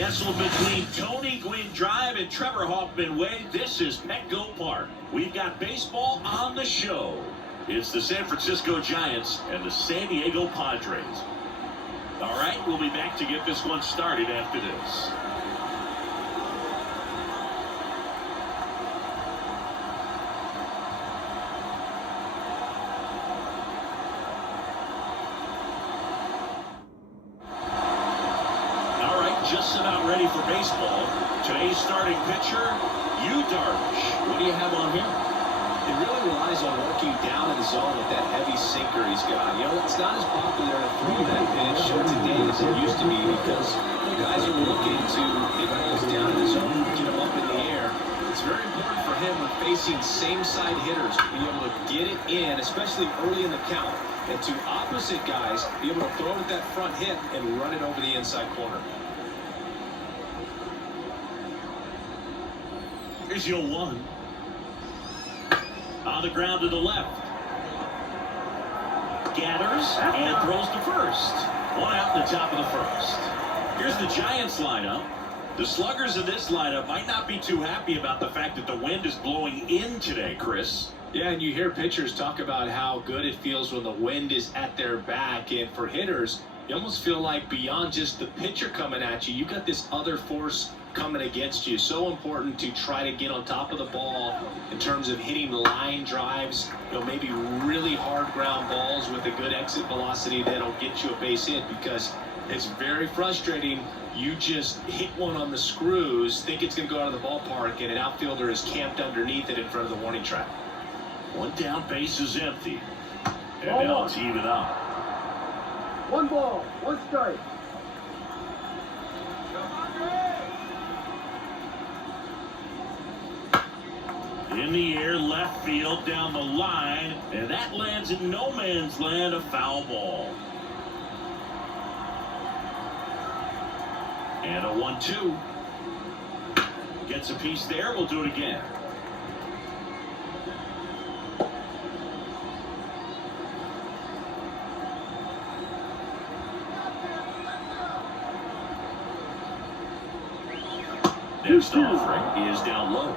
Nestled between Tony Gwynn Drive and Trevor Hoffman Way, this is Petco Park. We've got baseball on the show. It's the San Francisco Giants and the San Diego Padres. All right, we'll be back to get this one started after this. Just about ready for baseball. Today's starting pitcher, Yu Darvish. What do you have on him? He really relies on working down in the zone with that heavy sinker he's got. You know, it's not as popular to throw that pitch today as it used to be because guys are looking to hit balls down in the zone and get them up in the air. It's very important for him when facing same-side hitters to be able to get it in, especially early in the count, and to opposite guys be able to throw it at that front hip and run it over the inside corner. Here's your one. On the ground to the left. Gathers and throws to first. One out in the top of the first. Here's the Giants lineup. The sluggers in this lineup might not be too happy about the fact that the wind is blowing in today, Chris. Yeah, and you hear pitchers talk about how good it feels when the wind is at their back. And for hitters, you almost feel like beyond just the pitcher coming at you, you got this other force coming against you. So important to try to get on top of the ball in terms of hitting line drives, maybe really hard ground balls with a good exit velocity that'll get you a base hit, because it's very frustrating. You just hit one on the screws, think it's going to go out of the ballpark, and an outfielder is camped underneath it in front of the warning track. One down, base is empty. And now it's even up. 1 ball, 1 strike. In the air, left field, down the line, and that lands in no man's land, a foul ball. And a 1-2. Gets a piece there, we'll do it again. Next offering is down low.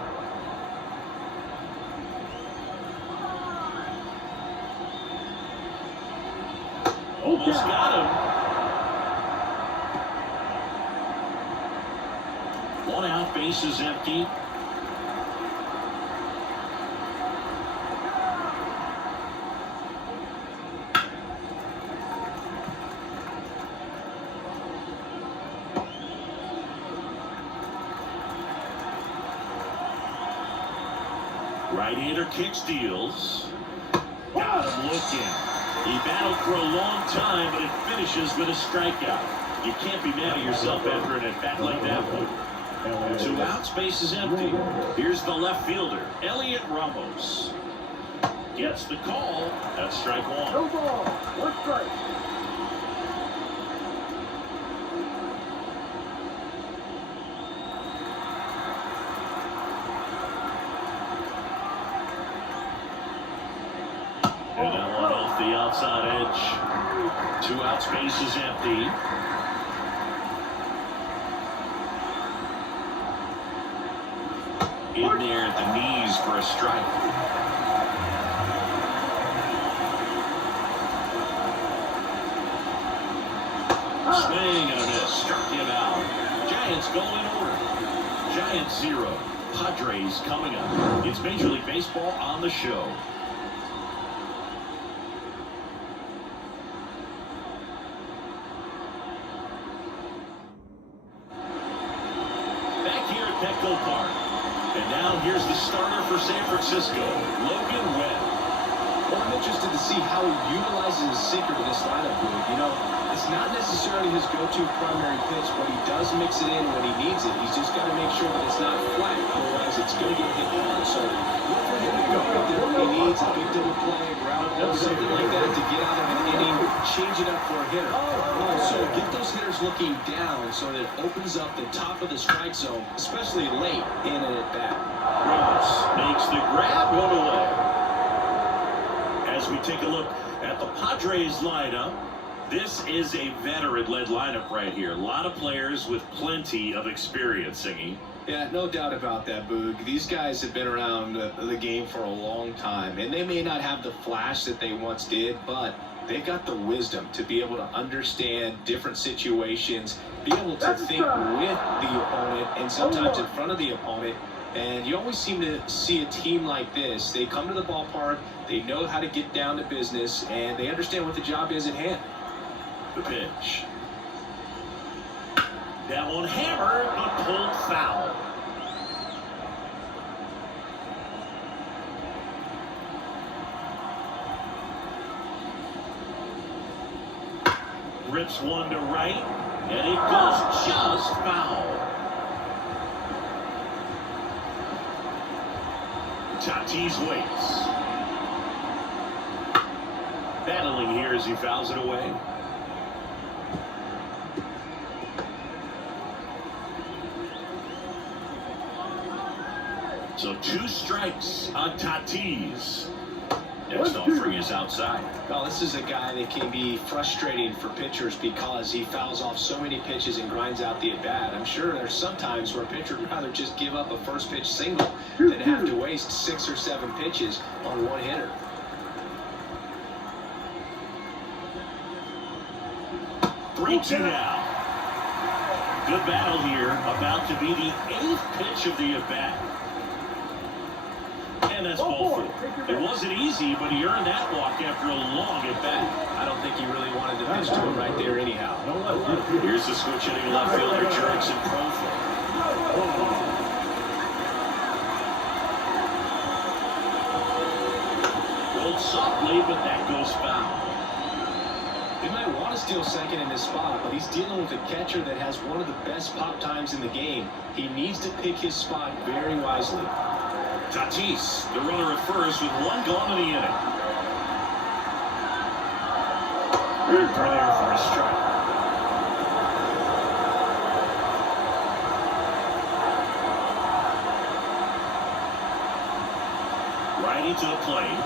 Almost got him. 1 out, base is empty. Right-hander kick steals. Got him looking. He battled for a long time, but it finishes with a strikeout. You can't be mad at yourself after an at-bat like that one. 2 outs, base is empty. Here's the left fielder, Elliot Ramos. Gets the call. That's strike 1. 2 balls, 1 strike. And that one off the outside edge. 2 outs, base is empty. In there at the knees for a strike. Swing and a miss. Struck him out. Giants go in order. Giants 0. Padres coming up. It's Major League Baseball on the show. Back here at Petco Park. And now here's the starter for San Francisco, Logan Webb. Well, I'm interested to see how he utilizes his sinker to this lineup group. It's not necessarily his go-to primary pitch, but he does mix it in when he needs it. He's just got to make sure that it's not flat, otherwise it's going to get hit hard. So look for him to go with it when he needs a big double play, ground ball, something like that to get out of an inning, change it up for a hitter. Also, get those hitters looking down so that it opens up the top of the strike zone, especially late in an at-bat. Ramos makes the grab, one away. As we take a look at the Padres lineup, This is a veteran-led lineup right here. A lot of players with plenty of experience, Singy. Yeah, no doubt about that, Boog. These guys have been around the game for a long time, and they may not have the flash that they once did, but they've got the wisdom to be able to understand different situations, be able to think with the opponent and sometimes in front of the opponent. And you always seem to see a team like this. They come to the ballpark, they know how to get down to business, and they understand what the job is at hand. The pitch. That one hammered, but pulled foul. Rips one to right, and it goes just foul. Tatis waits. Battling here as he fouls it away. So 2 strikes on Tatis. Next offering is outside. Well, this is a guy that can be frustrating for pitchers because he fouls off so many pitches and grinds out the at-bat. I'm sure there's some times where a pitcher would rather just give up a first pitch single than have to waste 6 or 7 pitches on one hitter. Three, 2 now. Good battle here. About to be the 8th pitch of the at-bat. And that's ball 4. It wasn't easy, but he earned that walk after a long at-bat. I don't think he really wanted to pitch to him right there anyhow. Here's the switch hitting left fielder, Jurickson Profil. Rolled softly, but that goes foul. He might want to steal second in this spot, but he's dealing with a catcher that has one of the best pop times in the game. He needs to pick his spot very wisely. Tatis, the runner at first with 1 gone in the inning. Right there for a strike. Righty to the plate.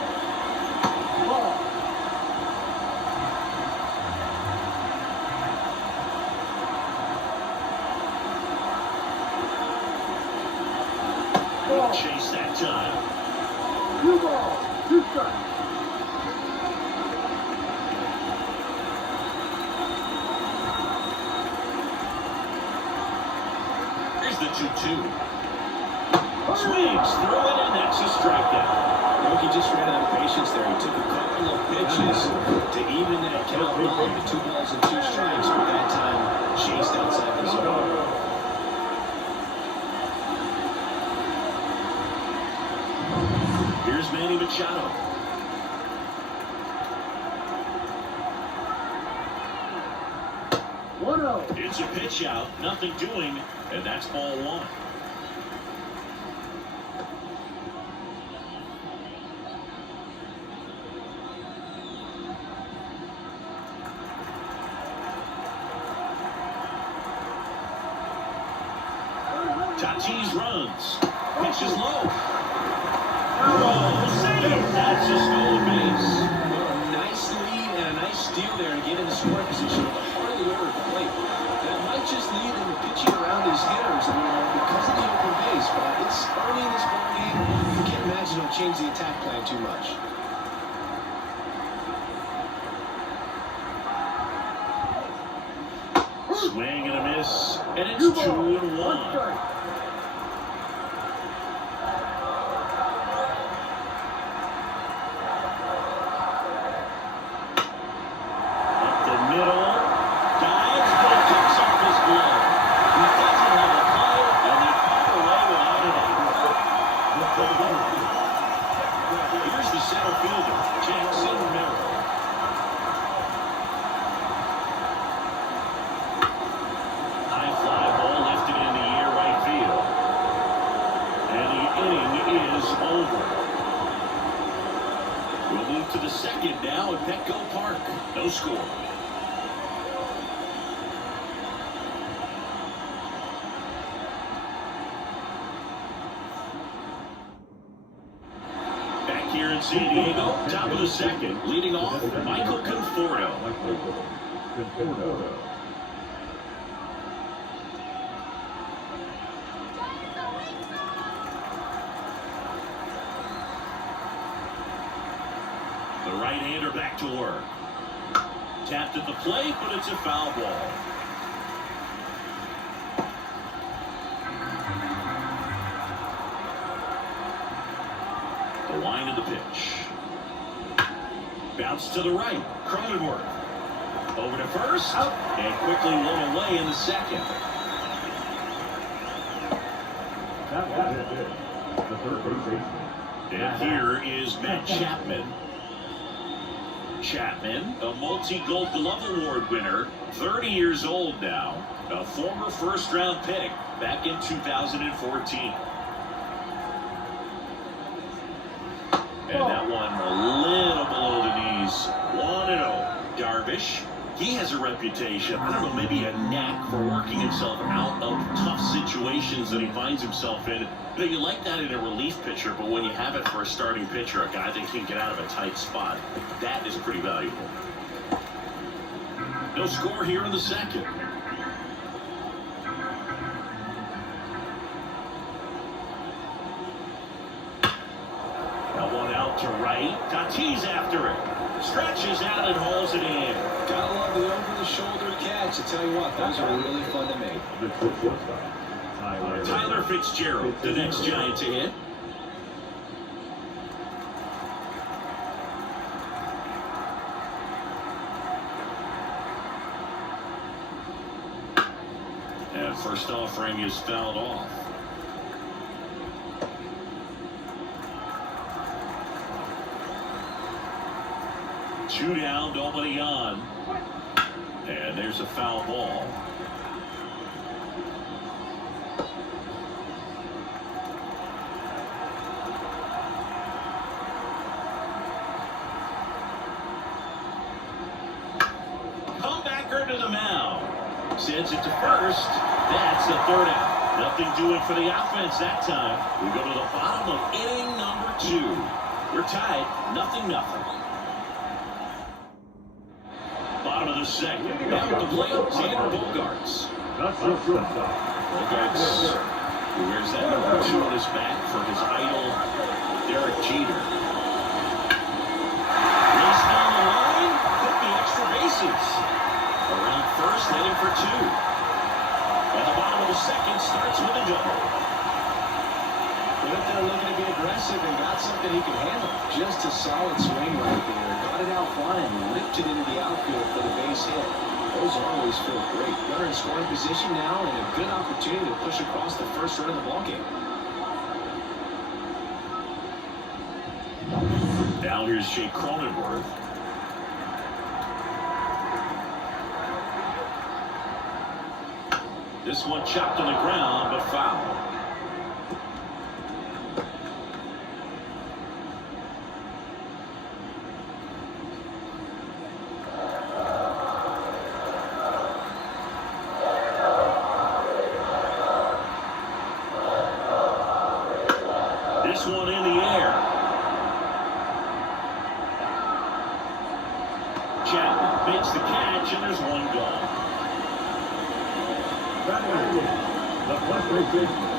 Chase that time. 2 balls, 2 strikes. Here's the 2-2. Swings through it, and that's a strikeout. Rookie just ran out of patience there. He took a couple of pitches to even that count on the 2 balls and 2 strikes, but that time chased outside the zone. Here's Manny Machado. It's a pitch out, nothing doing, and that's ball 1. Tatis runs. Pitch is low. That's a stolen base. A nice lead and a nice steal there to get in the scoring position with the heart of the order at the plate. That might just lead him to pitching around his hitters because of the open base, but it's early in this ball game. You can't imagine it'll change the attack plan too much. Swing and a miss, and it's 2-1. Here's the center fielder, Jackson Merrill. High fly ball lifted in the air right field. And the inning is over. We'll move to the second now at Petco Park. No score. Here in San Diego, top of the second, leading off Michael Conforto. Conforto. The right-hander back to work. Tapped at the plate, but it's a foul ball. The line of the pitch. Bounce to the right. Cronenworth. Over to first. And quickly one away in the second. That was it. The third base baseman. And here is Matt Chapman. Chapman, a multi-Gold Glove Award winner, 30 years old now, a former first-round pick back in 2014. And that one a little below the knees. 1-0. Darvish, he has a reputation, I don't know, maybe a knack for working himself out of tough situations that he finds himself in. You know, you like that in a relief pitcher, but when you have it for a starting pitcher, a guy that can get out of a tight spot, that is pretty valuable. No score here in the second. Now one out to right. Tatis after it. Stretches out and hauls it in. Gotta love the over-the-shoulder catch. I tell you what, those are really fun to make. The shortstop. Tyler Fitzgerald, the next Giant to hit. And first offering is fouled off. Two down, nobody on. And there's a foul ball. Comebacker to the mound. Sends it to first. That's the third out. Nothing doing for the offense that time. We go to the bottom of inning number 2. We're tied, 0-0. Bottom of the second. Down at the plate, Xander Bogaerts. That's your shortstop. Bogaerts, who wears that number 2 on his back for his idol, Derek Jeter. Race down the line, put the extra bases. Around first, heading for 2. And the bottom of the second starts with a double. Went up there looking to be aggressive and got something he could handle. Just a solid swing right there. Got it out flying, lifted into the outfield for the base hit. Those always feel great. Runner in scoring position now and a good opportunity to push across the first run of the ballgame. Now here's Jake Cronenworth. This one chopped on the ground, but foul. This one in the air. Chapman makes the catch, and there's one gone. That was it. The first base baseman.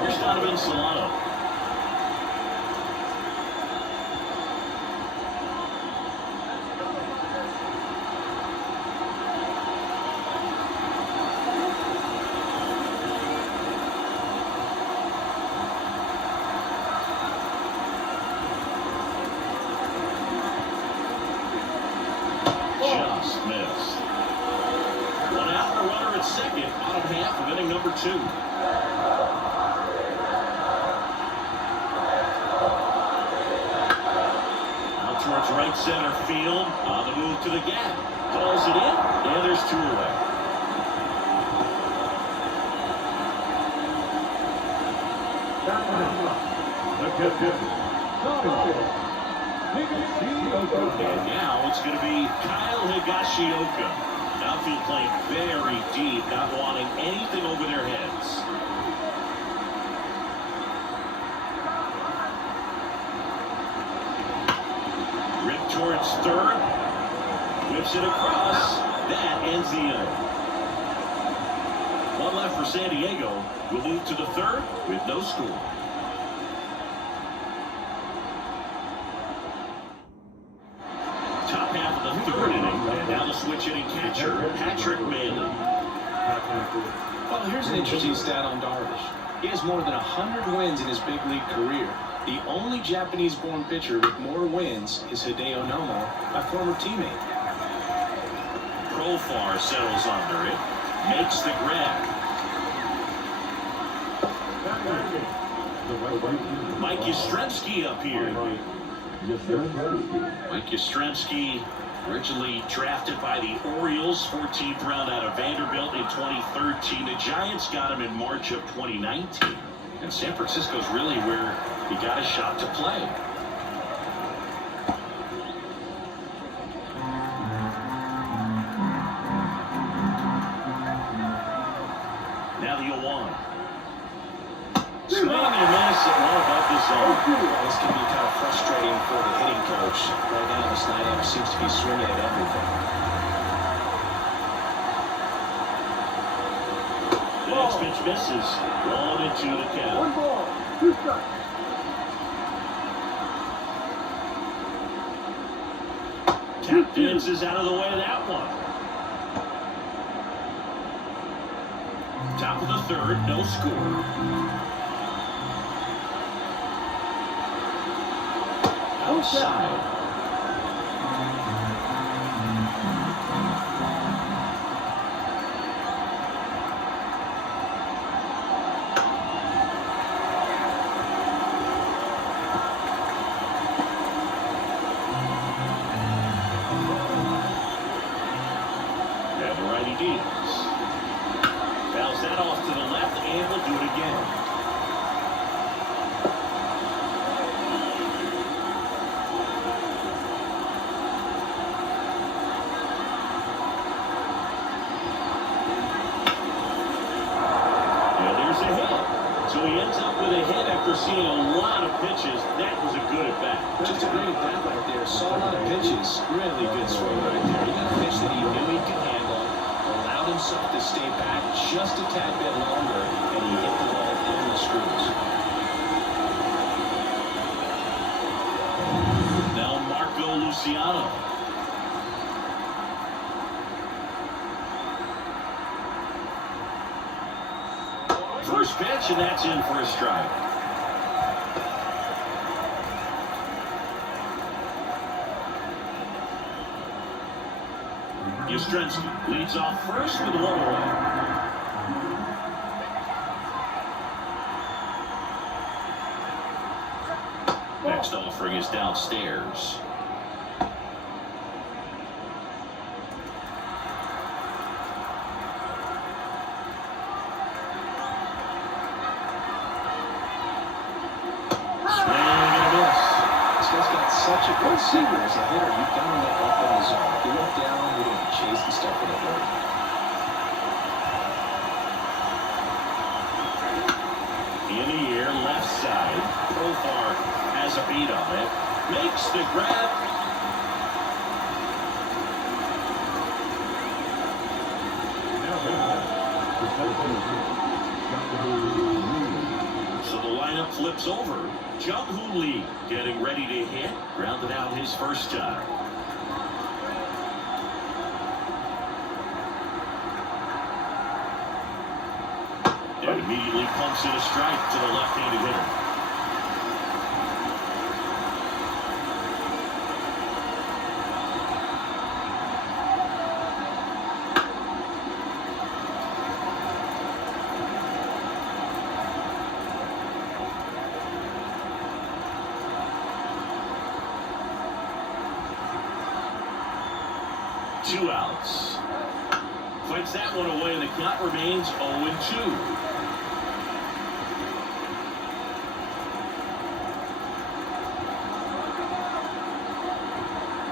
Here's Donovan Solano. Just missed. One out, a runner at second, bottom half of inning number 2. Out towards right center field, on the move to the gap. Calls it in, and there's 2 away. That one. The catcher. And now it's going to be Kyle Higashioka. Outfield playing very deep, not wanting anything over their heads. Ripped towards third. Whips it across. That ends the inning. One left for San Diego. We'll move to the third with no score. Top half of the third inning. And now the switch hitting catcher, Patrick Bailey. Well, here's an interesting stat on Darvish. He has more than 100 wins in his big league career. The only Japanese-born pitcher with more wins is Hideo Nomo, a former teammate. Profar settles under it. Makes the grab. Mike Yastrzemski up here. Mike Yastrzemski, originally drafted by the Orioles, 14th round out of Vanderbilt in 2013. The Giants got him in March of 2019. And San Francisco's really where he got a shot to play. Now the 0-1. Swing and a miss at one above the zone. This can be kind of frustrating for the hitting coach. Right now, this lineup seems to be swinging at everything. The next pitch misses. 1-2 the count. 1 ball, 2 strikes. Tap dances out of the way of that one. Top of the third, no score. Outside. And the righty deals. Fouls that off to the left, and we'll do it again. So he ends up with a hit after seeing a lot of pitches. That was a good at-bat. Just a great at-bat right there. Saw a lot of pitches. Really good swing right there. He got a pitch that he knew he could handle. Allowed himself to stay back just a tad bit longer, and he hit the ball in the screws. Now Marco Luciano. First pitch, and that's in for a strike. Yastrzemski leads off first with 1 away. Next offering is downstairs. Such a good singer as a hitter. You've got to look up in the zone. If you look down, you're going to be chasing stuff in the dirt. In the air, left side. Profar has a beat on it. Makes the grab. So the lineup flips over. Jung-Hoo Lee getting ready to hit. Grounded out his first time. And immediately pumps in a strike to the left-handed hitter. 2 outs. Fights that one away, and the count remains 0-2.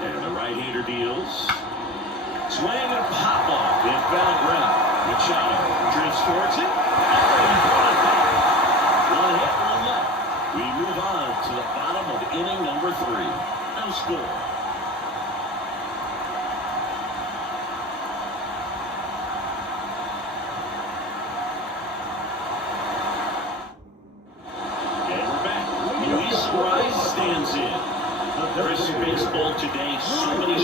And the right-hander deals. Swing and pop off in foul ground. Machado drifts towards it. Oh, he brought it back. 1 hit, 1 left. We move on to the bottom of inning number 3. No score.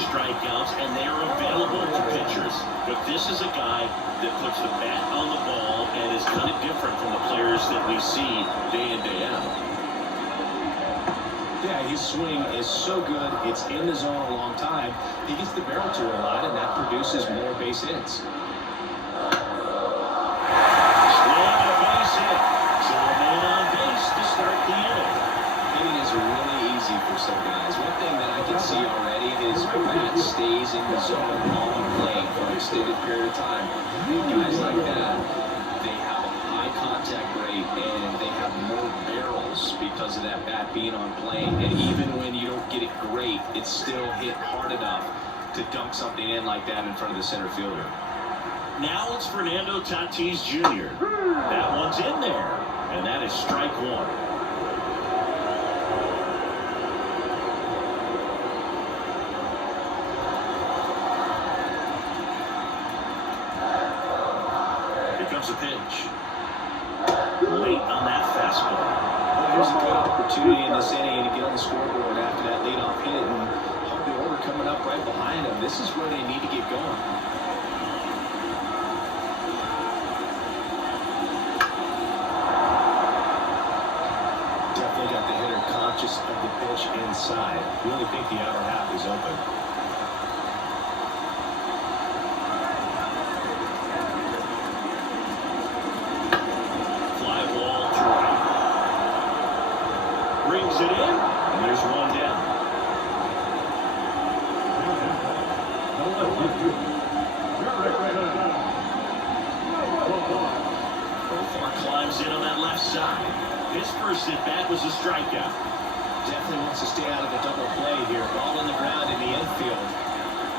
strikeouts, and they are available to pitchers. But this is a guy that puts the bat on the ball and is kind of different from the players that we see day in, day out. Yeah, his swing is so good. It's in the zone a long time. He gets the barrel to a lot, and that produces more base hits. Swing and a base hit. So a man on base to start the inning. Hitting is really easy for some guys. One thing that I can see already is the bat stays in the zone on the plate for an extended period of time. Guys like that, they have a high contact rate and they have more barrels because of that bat being on plane. And even when you don't get it great, it's still hit hard enough to dunk something in like that in front of the center fielder. Now it's Fernando Tatis Jr. That one's in there, and that is strike one. A pitch. Late on that fastball. Well, there's a good opportunity in this inning to get on the scoreboard after that leadoff hit, and hope the order coming up right behind them. This is where they need to get going. Definitely got the hitter conscious of the pitch inside. Really think the outer half is open. Brings it in, and there's one down. Profar climbs in on that left side. His first at bat was a strikeout. Definitely wants to stay out of the double play here. Ball on the ground in the infield.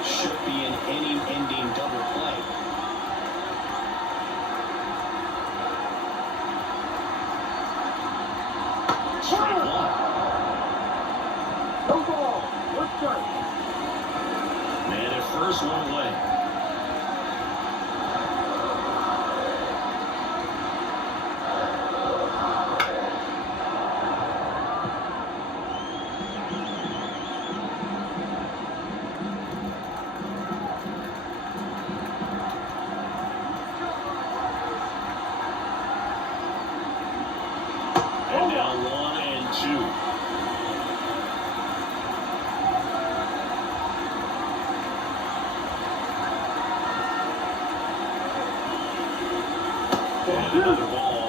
Should be an inning-ending double play. Strike one. No ball. One strike. Man at first, one away. And now 1-2. And another ball.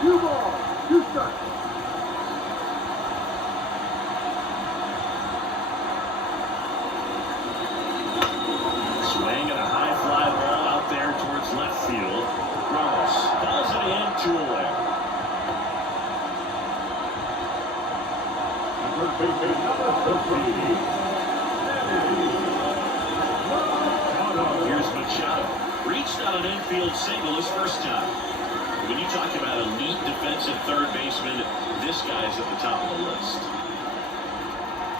Two balls. Two strikes. Swing and a high fly ball out there towards left field. Ramos falls it in, 2 away. Here's Machado. Reached on an infield single his first time. When you talk about elite defensive third baseman, this guy's at the top of the list.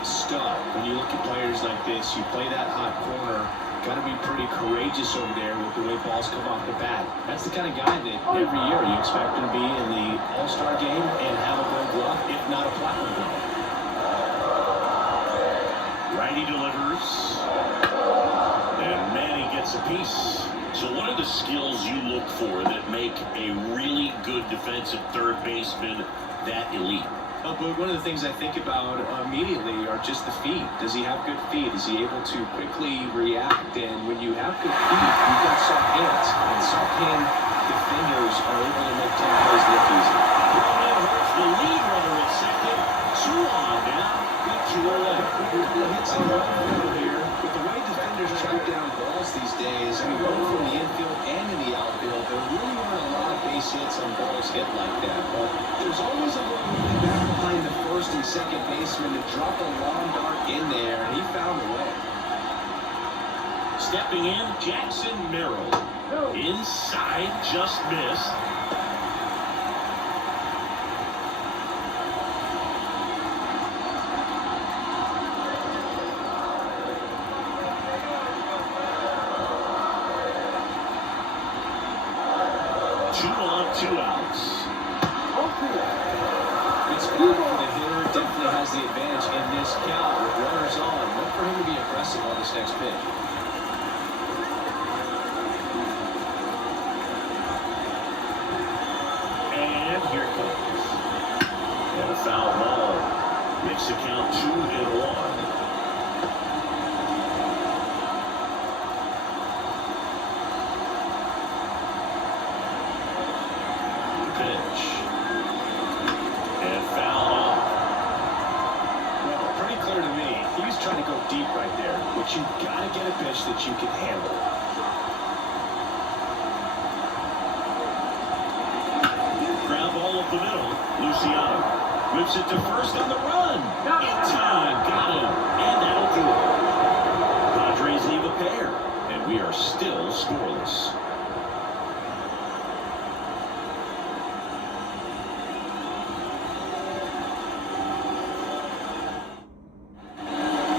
Stud. When you look at players like this, you play that hot corner, got to be pretty courageous over there with the way balls come off the bat. That's the kind of guy that every year you expect him to be in the All-Star game and have a gold glove, if not a platinum glove. Righty delivers. And Manny gets a piece. So what are the skills you look for that make a really good defensive third baseman that elite? But one of the things I think about immediately are just the feet. Does he have good feet? Is he able to quickly react? And when you have good feet, you've got soft hands. And soft hand defenders are able to make 10 plays look easy. The lead runner at second. 2 on now. Got 2 away. Hits in the outfield here. With the way defenders track down balls these days, I mean, both from the infield and in the outfield, there really aren't a lot of base hits on balls hit like that. But there's always a little movement back behind the first and second baseman to drop a long dart in there, and he found a way. Stepping in, Jackson Merrill. Inside, just missed. Two on, 2 outs. It's good for the hitter. Definitely has the advantage in this count with runners on. Look for him to be Makes the count 2-1. Pitch. And foul off. Well, pretty clear to me. He was trying to go deep right there, but you got to get a pitch that you can handle. Ground ball up the middle. Luciano whips it to first on the run. In time. Got him. And that'll do it. Padres leave a pair. And we are still scoreless.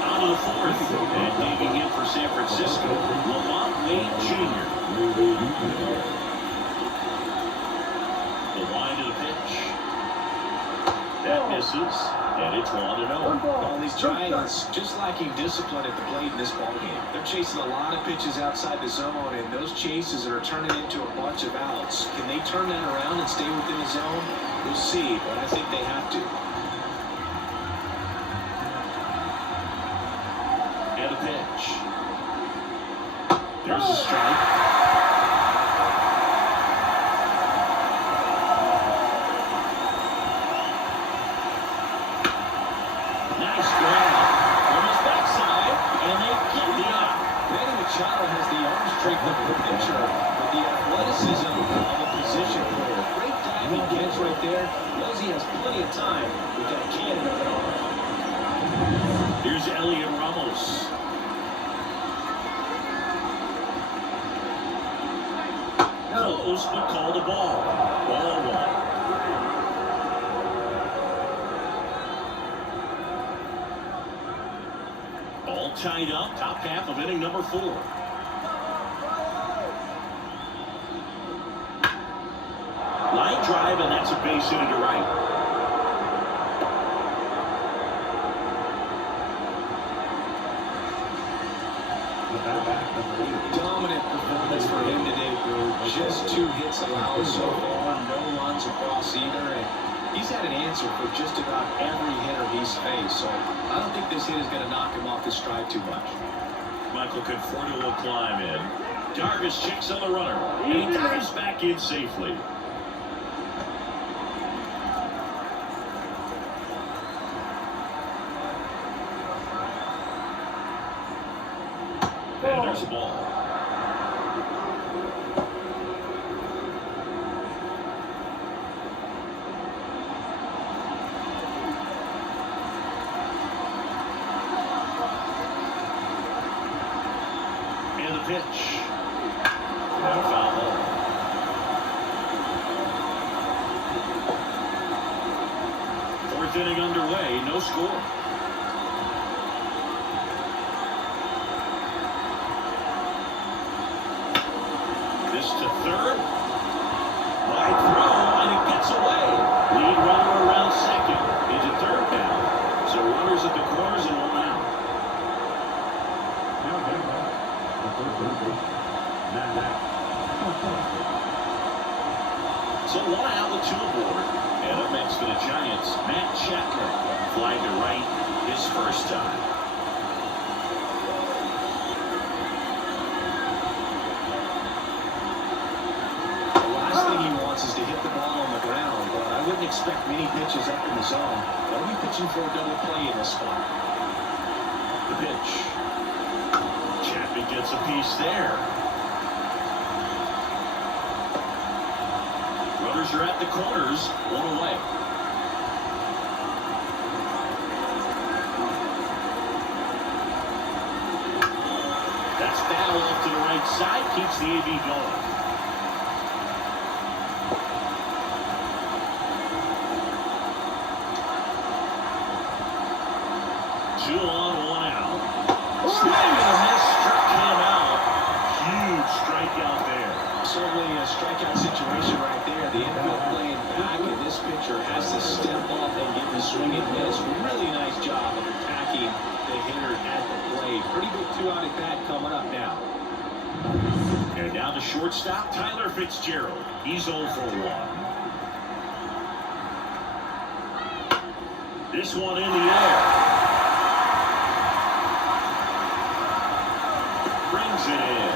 On to the fourth. And digging in for San Francisco, Lamont Wade Jr. The line to the pitch. That misses, and it's 1-0. Well, these Giants just lacking discipline at the plate in this ballgame. They're chasing a lot of pitches outside the zone, and those chases are turning into a bunch of outs. Can they turn that around and stay within the zone? We'll see, but I think they have to. And a pitch. There's a strike. Nice grab from his backside, and they get the out. Manny Machado has the arm strength of a pitcher, but the athleticism of a position player. Great diving catch right there. Knows he has plenty of time with that cannon of an arm. Here's Elliot Ramos. Close, but call the ball. Ball one. All tied up, top half of inning number 4. Line drive, and that's a base hit to right. Dominant performance for him today, Drew. Just 2 hits allowed so far, no runs across either, and he's had an answer for just about every hitter he's faced, so I don't think this hit is going to knock him off his stride too much. Michael Conforto will climb in. Darvish checks on the runner, and he dives back in safely. And there's the ball. And the pitch. And a foul ball. Fourth inning underway, no score. This to third. Wide throw, and it gets away. Lead runner around second. Into third now. So runners at the corners and 1 out. So 1 out with 2 aboard. And up next for the Giants, Matt Chapman. Flying to right his first time. Is to hit the ball on the ground, but I wouldn't expect many pitches up in the zone. They'll be pitching for a double play in this spot. The pitch. Chapman gets a piece there. Runners are at the corners, 1 away. That's foul off to the right side, keeps the AB going. Two on, 1 out. Swing and a miss, struck him out. Huge strikeout there. Certainly a strikeout situation right there. The infield playing back, and this pitcher has to step up and get the swing and miss. Really nice job of attacking the hitter at the plate. Pretty good 2-out at bat coming up now. And now the shortstop, Tyler Fitzgerald. He's 0 for 1. This one in the air. Brings it in.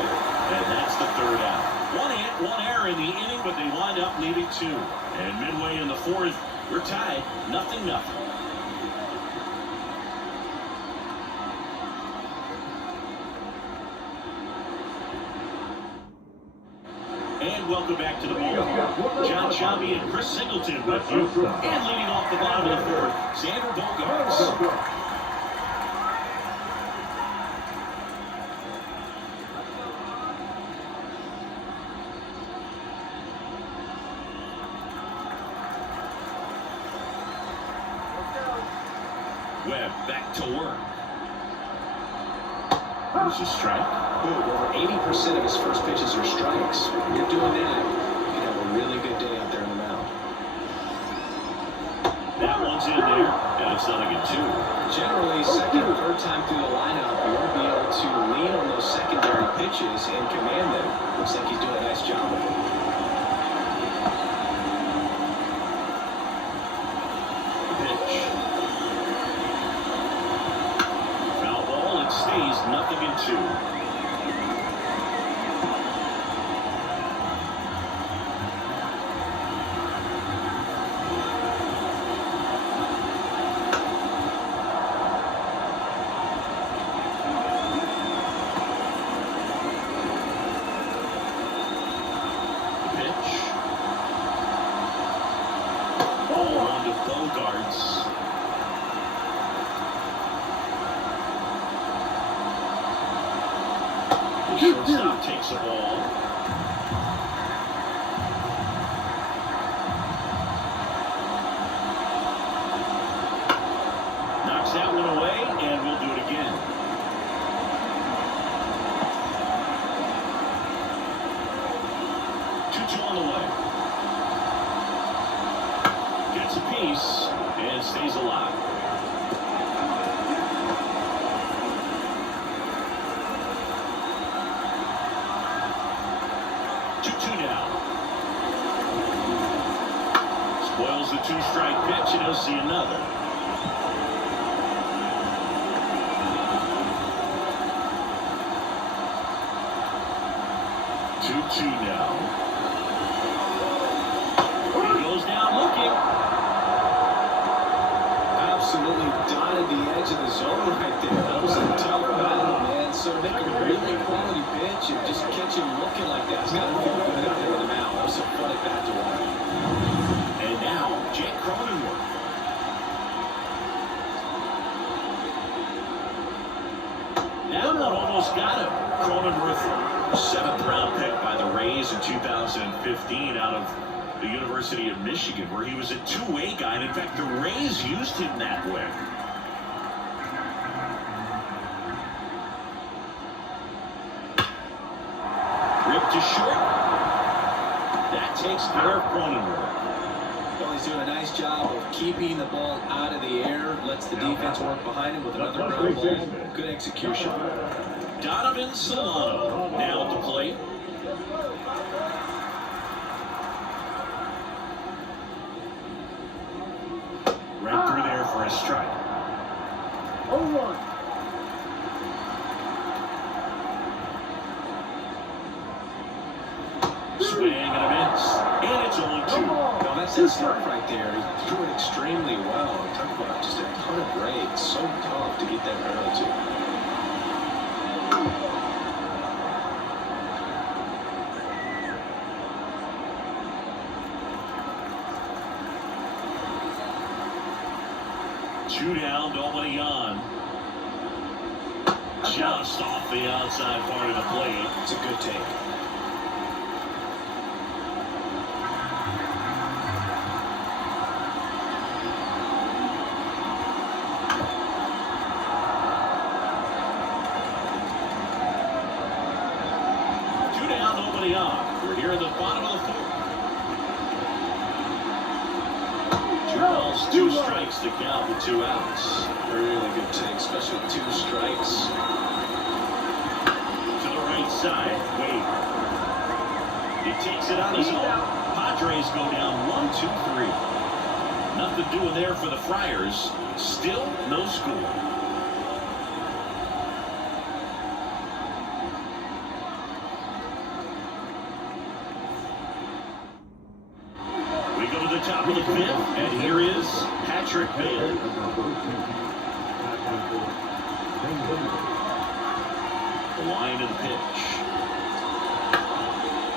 And that's the third out. One hit, one error in the inning, but they wind up leading two. And midway in the fourth, we're tied, 0-0. And welcome back to the ball. John Shelby and Chris Singleton with you. And leading off the bottom of the fourth, Xander Bogaerts. Webb back to work. There's a strike. Over 80% of his first pitches are strikes. When you're doing that, you can have a really good day out there on the mound. That one's in there, and it's 0-2. Generally, second or third time through the lineup, you won't be able to lean on those secondary pitches and command them. Looks like he's doing a nice job with it. Stays 0-2. Pitch. Ball on to Bogaerts. Shortstop takes the ball. Knocks that one away, and we'll do it again. Two on the way. Gets a piece and stays alive. Spoils the two-strike pitch, and he'll see another. Two now. He goes down looking. Absolutely dotted the edge of the zone right there. That was a tough battle, man. So to make a really quality pitch and just catch him looking like that, it's got to feel good out there on the mound. That was a fun at bat to watch. And now, Jake Cronenworth. That one almost got him. Cronenworth, 7th round pick by the Rays in 2015 out of the University of Michigan, where he was a two-way guy. And in fact, the Rays used him that way. Ripped to short. That takes care of Cronenworth. Well, he's doing a nice job of keeping the ball out of the air. Lets the defense work behind him with another ground ball. Good execution. Donovan Solano now at the plate. Right through there for a strike. 0-1. Swing and a miss. And it's 0-2. Well, that's his start right there. He threw it extremely well. Talk about just a ton of breaks. So tough to get that barrel to. Two down, nobody on. Just off the outside part of the plate. It's a good take. Two down, nobody on. We're here at the bottom of the fourth. 2 balls, 2 strikes to count with 2 outs. Really good take, especially with 2 strikes. To the right side, Wade. He takes it on his own. Padres go down 1-2-3. Nothing doing there for the Friars. Still no score. We go to the top of the fifth, and here is Patrick Bailey. The line of the pitch.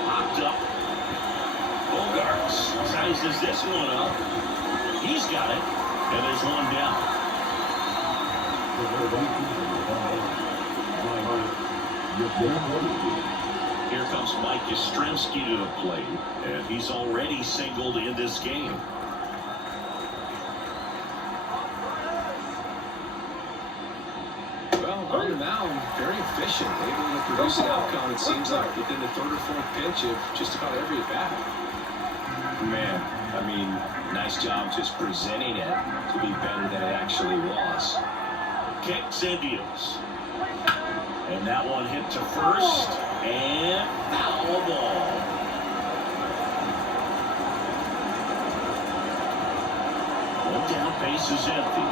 Popped up. Bogarts sizes this one up. He's got it, and there's one down. Here comes Mike Yastrzemski to the plate, and he's already singled in this game. Well, on the mound, very efficient, able to produce an outcome, it seems like, within the third or fourth pitch of just about every at-bat. Man, I mean, nice job just presenting it to be better than it actually was. Kicks and deals. And that one hit to first, and foul ball. One down, base is empty.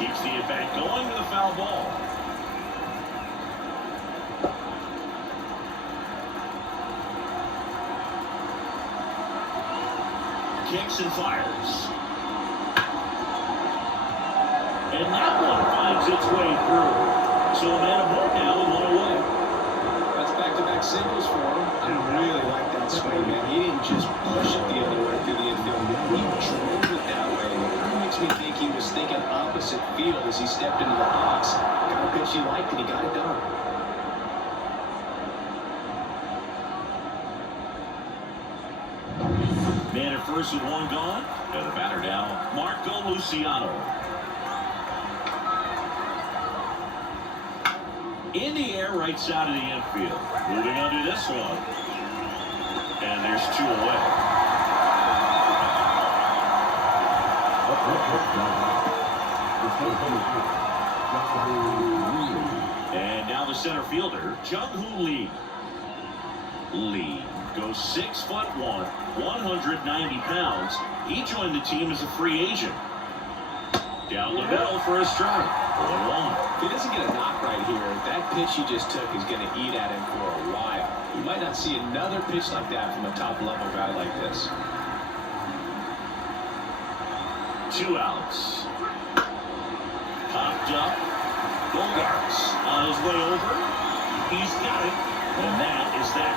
Keeps the at-bat going with a foul ball. Kicks and fires. And that one finds its way through. So a man aboard now with one away. That's back-to-back singles for him. I really like that swing, man. He didn't just push it the other way through the infield. He drove it that way. It makes me think he was thinking opposite field as he stepped into the box. Got a pitch he liked, and he got it done. Man at first with one gone. And the batter now, Marco Luciano. In the air, right side of the infield. Moving under this one. And there's two away. And now the center fielder, Jung-Hoo Lee. Lee goes 6'1", 190 pounds. He joined the team as a free agent. Down the middle for a strike. 1-1. If he doesn't get a knock right here, that pitch he just took is going to eat at him for a while. You might not see another pitch like that from a top-level guy like this. 2 outs. Popped up. Bogarts on his way over. He's got it. And that is that.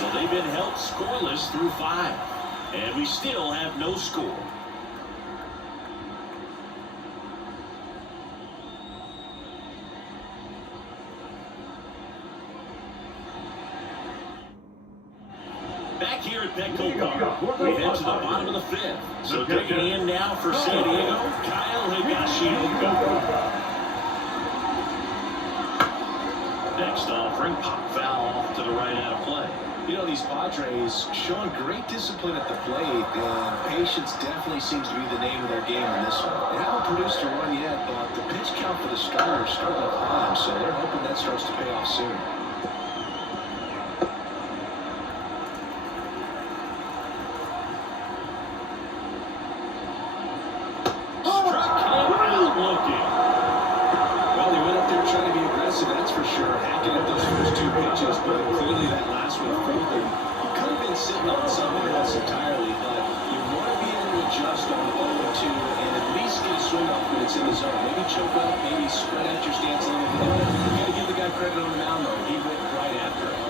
So they've been held scoreless through 5. And we still have no score. Back here at Petco Park, we head to the bottom of the 5th. So digging in now for San Diego, Kyle Higashioka. Next offering, pop foul off to the right out of play. You know, these Padres showing great discipline at the plate, and patience definitely seems to be the name of their game in this one. They haven't produced a run yet, but the pitch count for the starters is starting to climb, so they're hoping that starts to pay off soon. Hacking at those first 2 pitches, but clearly that last one fooled him. He could have been sitting on something else entirely, but you want to be able to adjust on 0-2 and at least get a swing off when it's in the zone. Maybe choke up, maybe spread out your stance a little bit. You got to give the guy credit on the mound, though. He went right after it.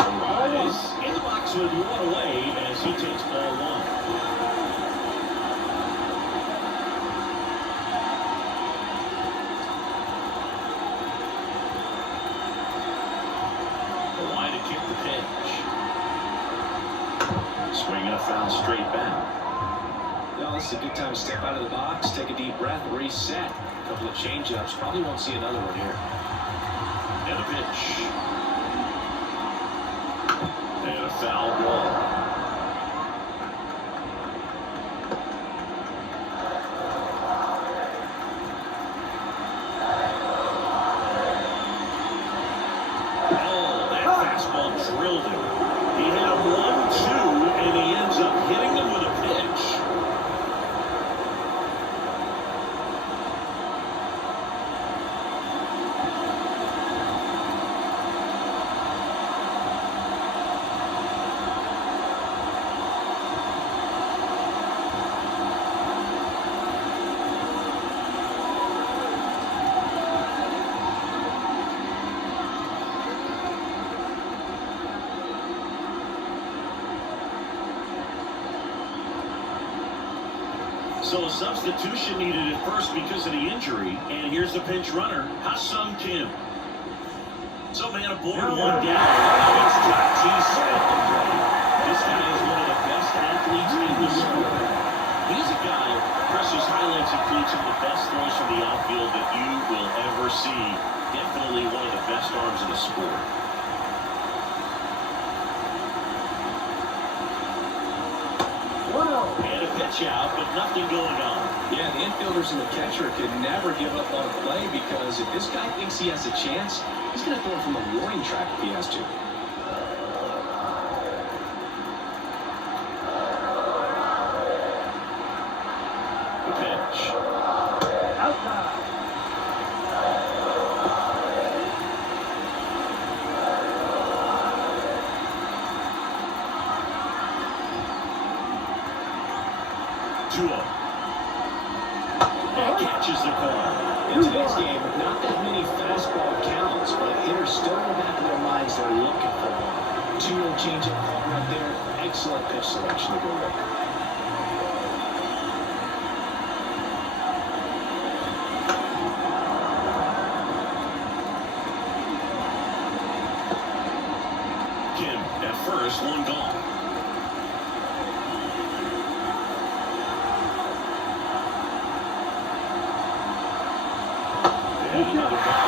Rise in the box with one away as he takes ball 1. Swing and a foul straight back. Well, this is a good time to step out of the box, take a deep breath, reset. A couple of change-ups. Probably won't see another one here. And a pitch. And a foul ball. Oh, that fastball drilled him. He had 1-2, and he ends up hitting him with a pitch. So a substitution needed at first because of the injury. And here's the pinch runner, Ha-Sung Kim. So man aboard, one down. It's Tatis at the plate. This guy is one of the best athletes in the sport. He's a guy who presses highlights include some of the best throws from the outfield that you will ever see. Definitely one of the best arms in the sport. And a pitch out, but nothing going on. Yeah, the infielders and the catcher could never give up on a play because if this guy thinks he has a chance, he's going to throw it from a warning track if he has to. The pitch. Outside. 2-0. That catches the corner. In today's game, not that many fastball counts, but hitters still in the back of their minds they're looking for one. 2-0 changeup call right there. Excellent pitch selection to go with. Kim at first, one gone. Another ball.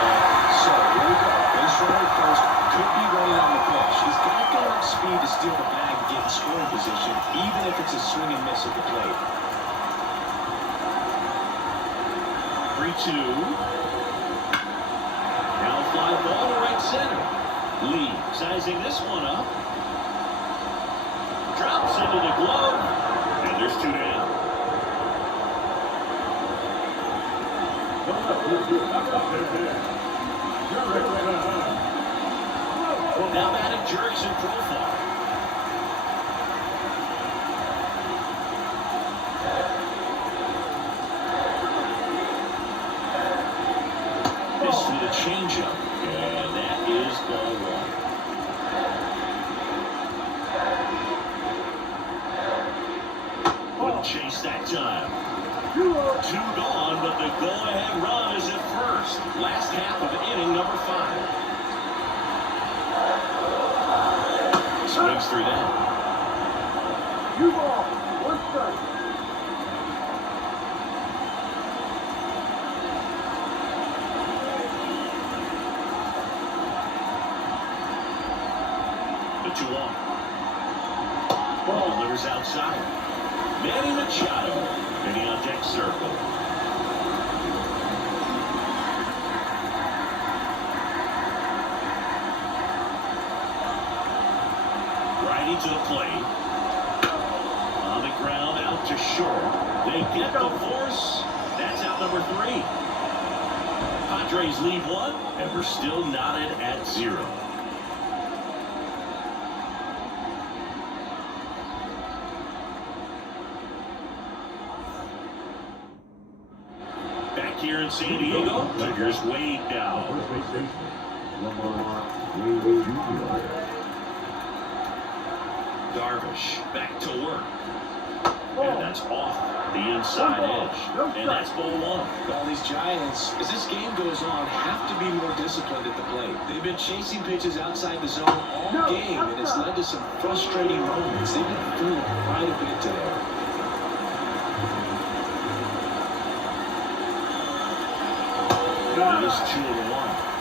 So here we go. Base runner at first could be running on the pitch. He's got good enough speed to steal the bag and get in scoring position, even if it's a swing and miss at the plate. 3-2. Now a fly ball to right center. Lee sizing this one up. Drops into the glove. And there's 2 down. Now batting jerks in profile. Missed with a changeup, and that is ball 1. Wouldn't chase that time. 2 gone, but the go-ahead run is at first. Last half of inning number 5. Swings through that. 2 balls, 1 strike. The 2-1. Ball delivers outside. Manny Machado in the on-deck circle. Righty to the plate. On the ground, out to short. They get the force. That's out number 3. Padres lead 1, and we're still knotted at 0. Back here in San Diego, Tigers way down. First base station. Wade Jr. Darvish back to work. And that's off the inside edge. And that's ball 1. All these Giants, as this game goes on, have to be more disciplined at the plate. They've been chasing pitches outside the zone all game, and it's led to some frustrating moments. They've been fooled quite a bit today. It is 2-1.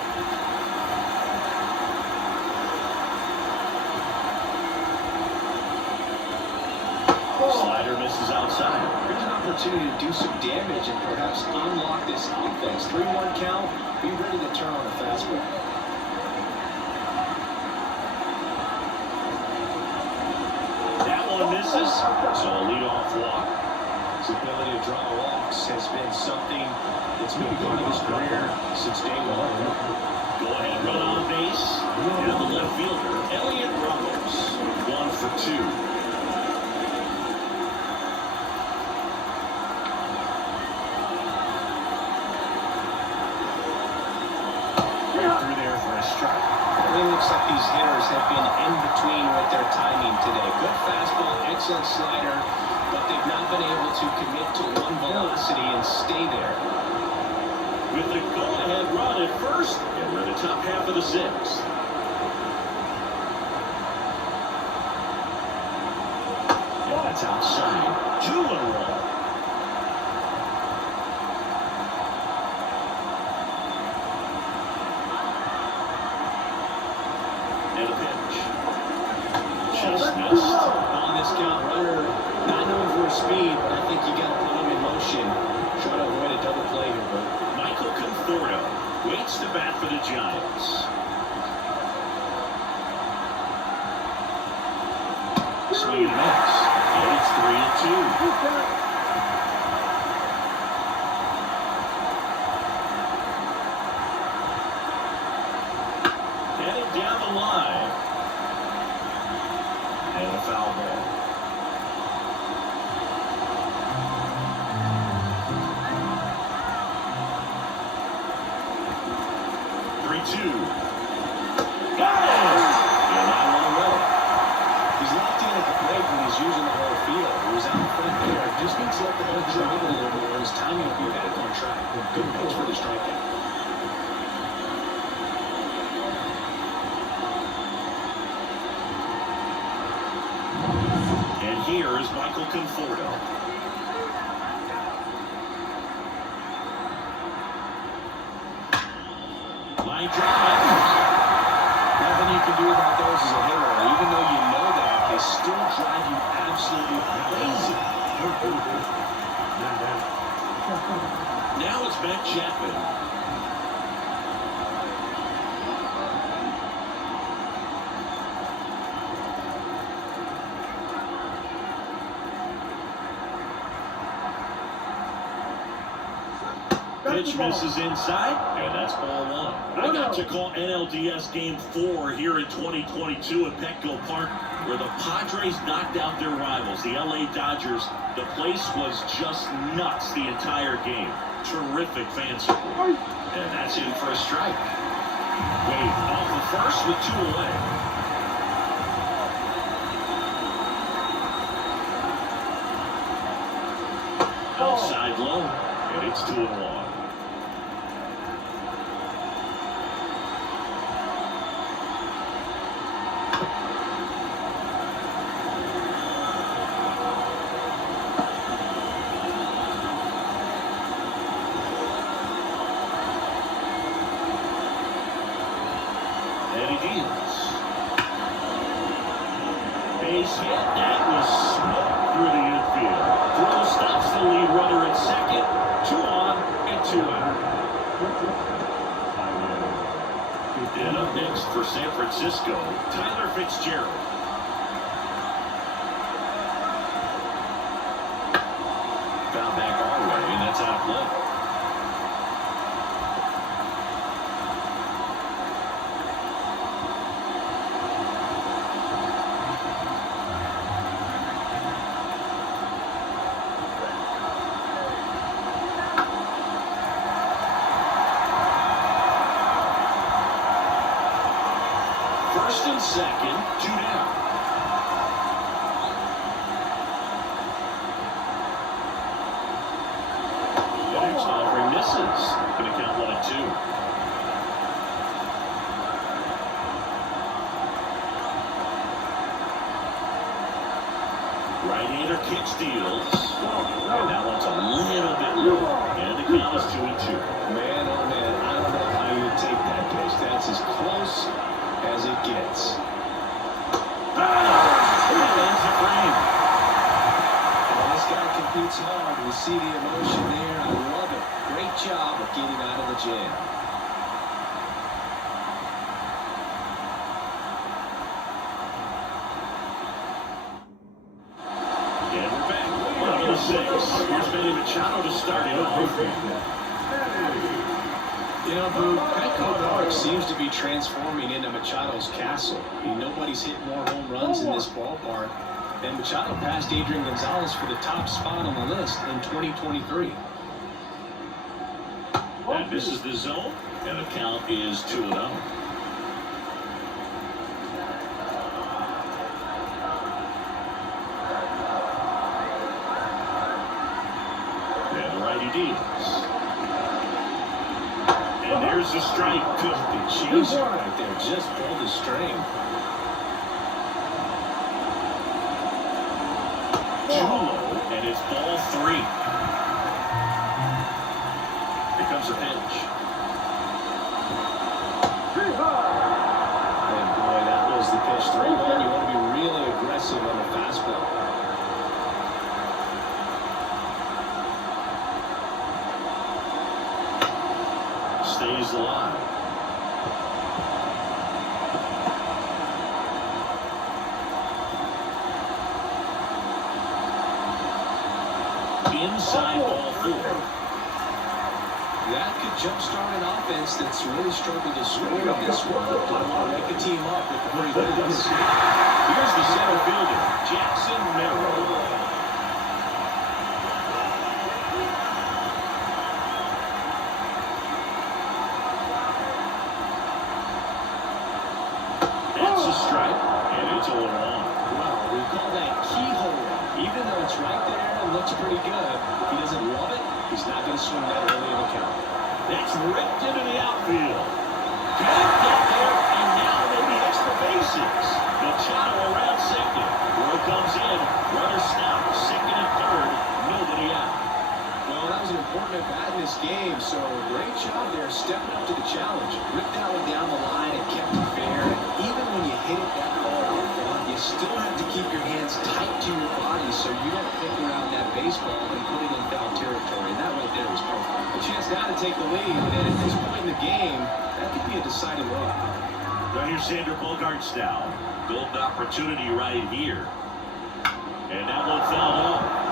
Slider misses outside. Here's an opportunity to do some damage and perhaps unlock this offense. 3-1 count. Be ready to turn on the fastball. That one misses. So a leadoff walk. His ability to draw walks has been something that's been part of his career since day 1. Go ahead, run on base. And the left fielder, Elliott Ramos. 1 for 2. Through there for a strike. It really looks like these hitters have been in between with their timing today. Good fastball, excellent slider, but but they've not been able to commit to one velocity and stay there. With the go-ahead run at first, and we're in the top half of the sixth. And that's outside. 2 in a row. And a pitch. Just missed. On this count, runner not known for his speed, but I think you got to put him in motion. Try to avoid a double play here, bro. Michael Conforto waits to bat for the Giants. Swing and miss. And it's 3-2. Headed down the line. And a foul ball. Got it! And I want to roll. He's locked in at the plate when he's using the whole field. He was out front there. Just needs to let the ball drive a little more. His timing will be back on track. Good pitch for the strikeout. And here is Michael Conforto. Line drive. Nothing you can do about those as a hitter. Even though you know that, they still drive you absolutely crazy. Now it's Matt Chapman. Pitch misses inside, and that's ball 1. I got to call NLDS Game 4 here in 2022 at Petco Park, where the Padres knocked out their rivals, the LA Dodgers. The place was just nuts the entire game. Terrific fan support. And that's in for a strike. Wade off the first with 2 away. Outside low, and it's 2-1. Base hit. That was smoked through the infield. Throw stops the lead runner at second. 2 on and 2 out. And up next for San Francisco, Tyler Fitzgerald. Foul back our way, and that's out of play. First and second, 2 down. The next offering misses. Going to count 1-2. Right-hander kick steals. And that one's a little bit low. And the count is 2-2. Man, oh man, I don't know how you would take that pitch. That's as close as it gets. Lands the frame. Well, this guy competes hard. We see the emotion there. I love it. Great job of getting out of the jam. And we're back. Bottom of the 6th. Here's Manny Machado to start it off. You know, Boo, Petco Park seems to be transforming into Machado's castle. I mean, nobody's hit more home runs in this ballpark. And Machado passed Adrian Gonzalez for the top spot on the list in 2023. And this is the zone, and the count is 2-0. And there's a strike. Good change right there. Just pulled the string. And it's ball 3. Here comes a pitch. And boy, that was the pitch. 3-1. You want to be really aggressive on the fastball. Stays alive. Inside ball 4. That could jumpstart an offense that's really struggled to score in this one. I want to wake the team up with the free hits. Here's the center fielder, Jackson Merrill. That's a strike, and it's a 1-1. Well, we call that keyhole. Even though it's right there and looks pretty good, if he doesn't love it, he's not going to swing that early in the count. That's ripped into the outfield. Can't get there, and now maybe extra bases. Machado around second. Throw comes in. Runner stopped. Second and third. Nobody out. Well, that was an important at-bat in this game, so great job there stepping up to the challenge. Ripped that one down the line and kept it fair. And even when you hit it that far out front, you still have to keep your hands tight to your body so you don't pick around that baseball and put it in foul territory. And that right there was perfect. A chance now to take the lead, and at this point in the game, that could be a deciding run. Right here's Sander Bogarts now. Golden opportunity right here. And that one fouled off.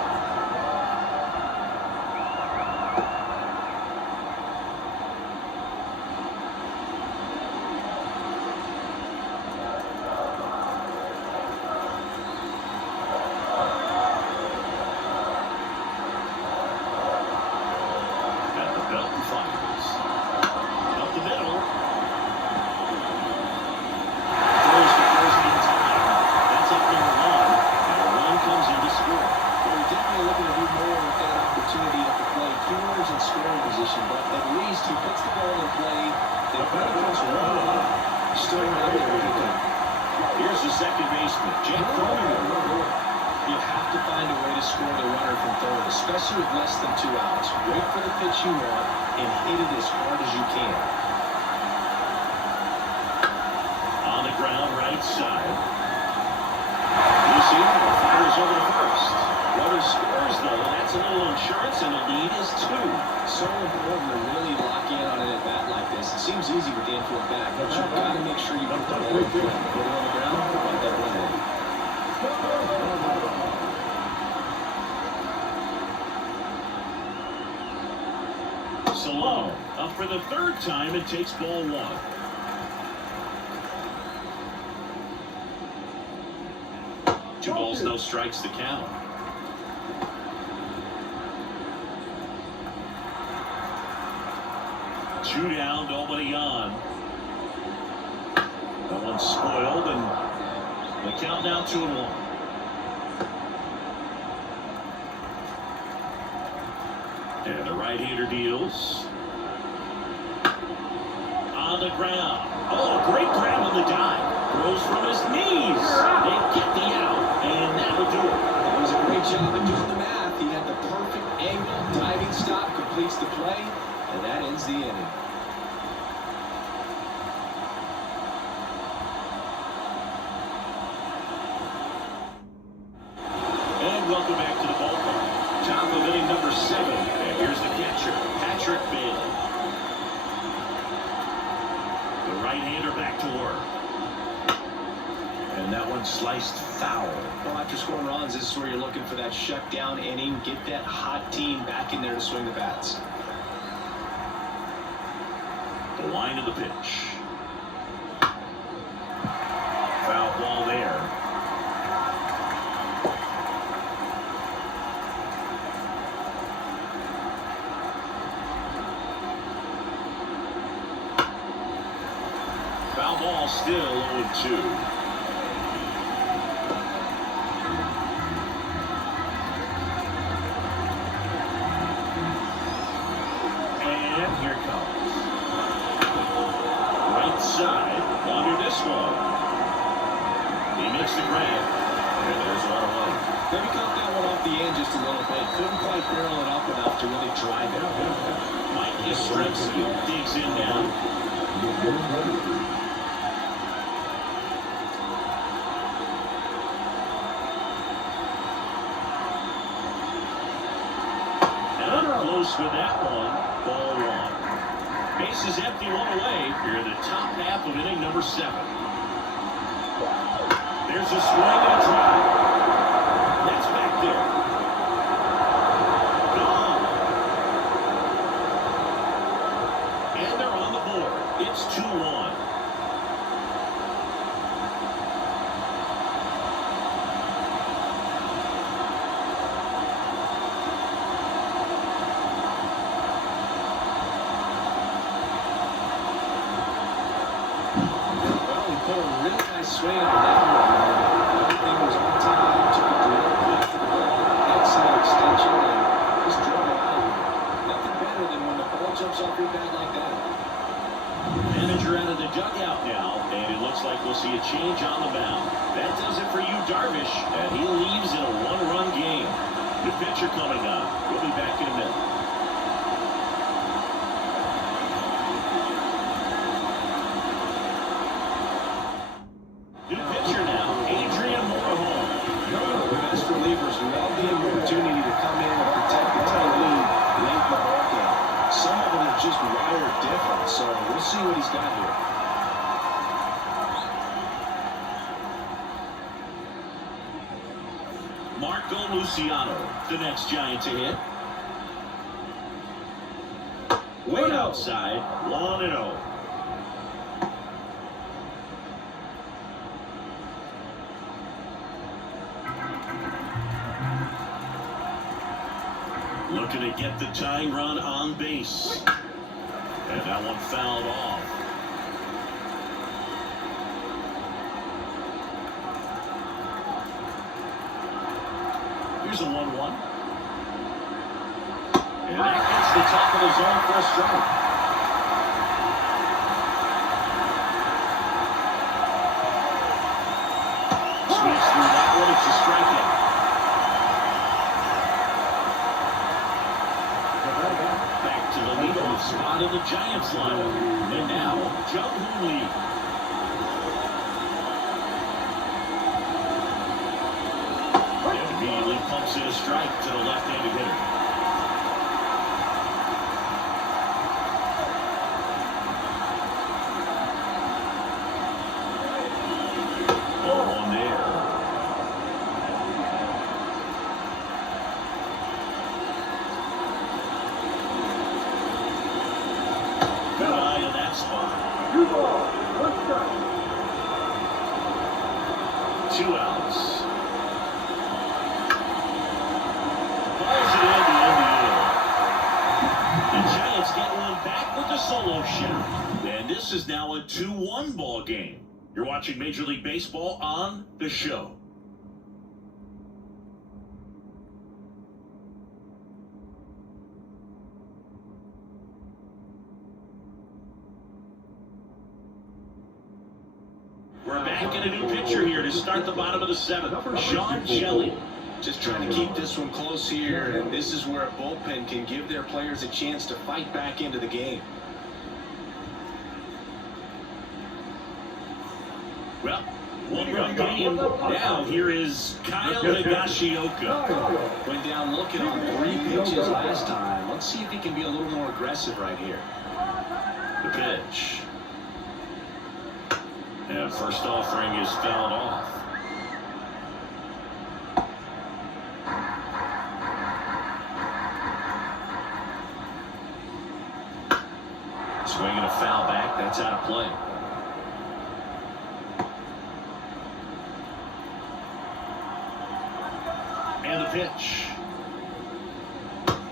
Here's the second baseman, Jack Froman. You have to find a way to score the runner from third, especially with less than 2 outs. Wait for the pitch you want and hit it as hard as you can. On the ground, right side. You see, the fires over to first. Runner scores, though. That's a little insurance, and the lead is 2. So important to really lock in on an at-bat like this. It seems easy with the infield back, but you've got to make sure you put the ball in front. Put it on the ground, let that run in. Salone up for the 3rd time and takes ball 1. Two balls, no strikes to count. Two down, nobody on. That one's spoiled, and the count now 2-1. And the right-hander deals. On the ground. Oh, a great grab on the dive. Throws from his knees. They get the out, and that'll do it. That was a great job of doing the math. He had the perfect angle, diving stop, completes the play, and that ends the inning. And welcome back to the ballpark. Top of inning number 7. And here's the catcher, Patrick Bailey. The right-hander back to work. And that one sliced foul. Well, after scoring runs, this is where you're looking for that shutdown inning. Get that hot team back in there to swing the bats. The line of the pitch. Foul ball there. Foul ball still 0-2. And here it comes. makes the grab. And there's one away. Maybe cut that one off the end just a little bit. Couldn't quite barrel it up enough to really drive it. Mike Yastrzemski digs in now. Not close with that one. Ball one. Base is empty, one away. Here in the top half of inning number 7. There's a swing and a drive. That's back there. Gone. And they're on the board. It's 2-1. Swing on that one. Everything was on time. Took a drill, left the ball, excellent extension, and just drove it out of here. Nothing better than when the ball jumps off your bat like that. Manager out of the dugout now, and it looks like we'll see a change on the mound. That does it for you, Darvish, and he leaves in a 1-run game. The pitcher coming up. We'll be back in a minute. Opportunity to come in and protect the tight lead late in the ball game. Some of them are just wired different, so we'll see what he's got here. Marco Luciano, the next Giant to hit. Way outside, 1-0. Looking to get the tying run on base. And that one fouled off. Here's a 1-1. And that gets the top of the zone for a strike. Swings through that one. It's a strikeout. Back to the leadoff spot of the Giants lineup. And now, Jung-Hoo Lee. And immediately pumps in a strike to the left-handed hitter. Ball on there. Good eye in that spot. 2 outs. Balls it in the end. The Giants get one back with the solo shot. And this is now a 2-1 ball game. You're watching Major League Baseball on The Show. We're back in a new pitcher here to start the bottom of the 7th. Sean Shelley. Just trying to keep this one close here, and this is where a bullpen can give their players a chance to fight back into the game. Well, 1-run game. Now here is Kyle Higashioka. Went down looking on 3 pitches last time. Let's see if he can be a little more aggressive right here. The pitch. And first offering is fouled off. Swinging a foul back. That's out of play. And the pitch.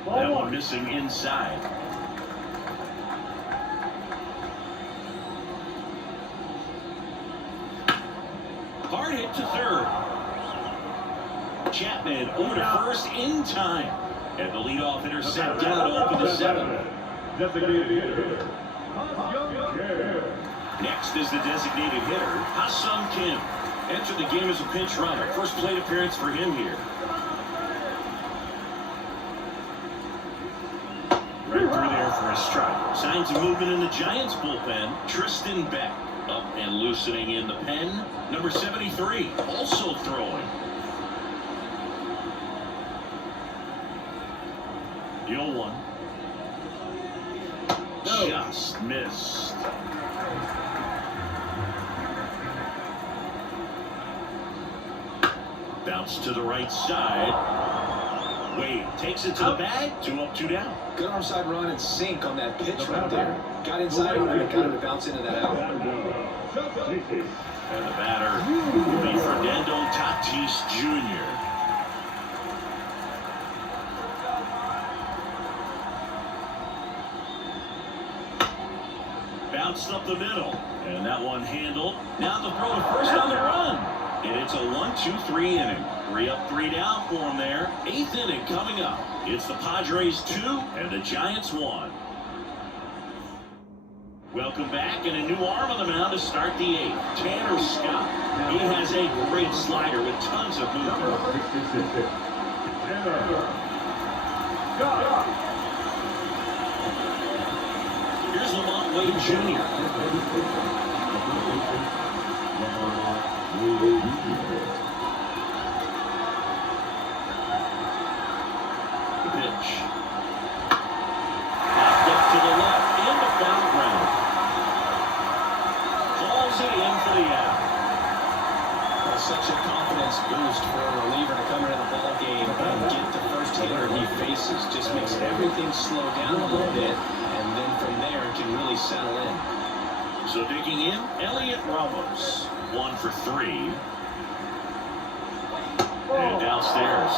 That one missing inside. Hard hit to third. Chapman over to first in time. And the leadoff hitter set down to open the 7th. Next is the designated hitter, Ha-Sung Kim. Entered the game as a pinch runner. First plate appearance for him here. Right through there for a strike. Signs of movement in the Giants bullpen. Tristan Beck up and loosening in the pen. Number 73 also throwing. The 0-1. No. Just missed. Bounce to the right side. Wade takes it to the bag. 2 up, 2 down. Good arm side run and sink on that pitch right there. Got inside of it and got him to bounce into that out. And the batter will be Fernando Tatis Jr. Bounced up the middle. And that one handled. Now the throw to first on the run. And it's a 1-2-3 inning. 3 up, 3 down for him there. 8th inning coming up. It's the Padres 2 and the Giants 1. Welcome back, and a new arm on the mound to start the 8th. Tanner Scott. He has a great slider with tons of movement. Here's Lamont Wade Jr. The pitch. Popped up to the left, in the foul ground. Calls it in for the out. Well, such a confidence boost for a reliever to come into the ball game and get the first hitter he faces. Just makes everything slow down a little bit, and then from there it can really settle in. So digging in, Elliot Ramos. 1 for 3. And downstairs.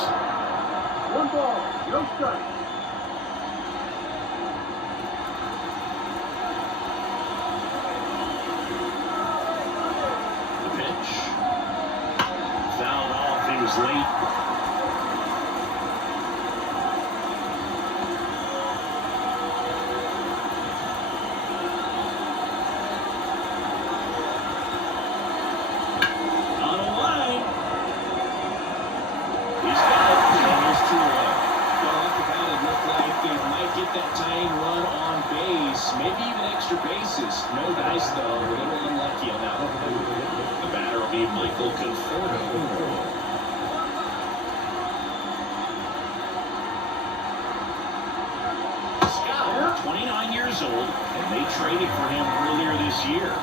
1 ball, no strike. The pitch. Fouled off. He was late. That tying run on base, maybe even extra bases. No dice though, a little unlucky on that one. The batter will be Michael Conforto. Scott, 29 years old, and they traded for him earlier this year.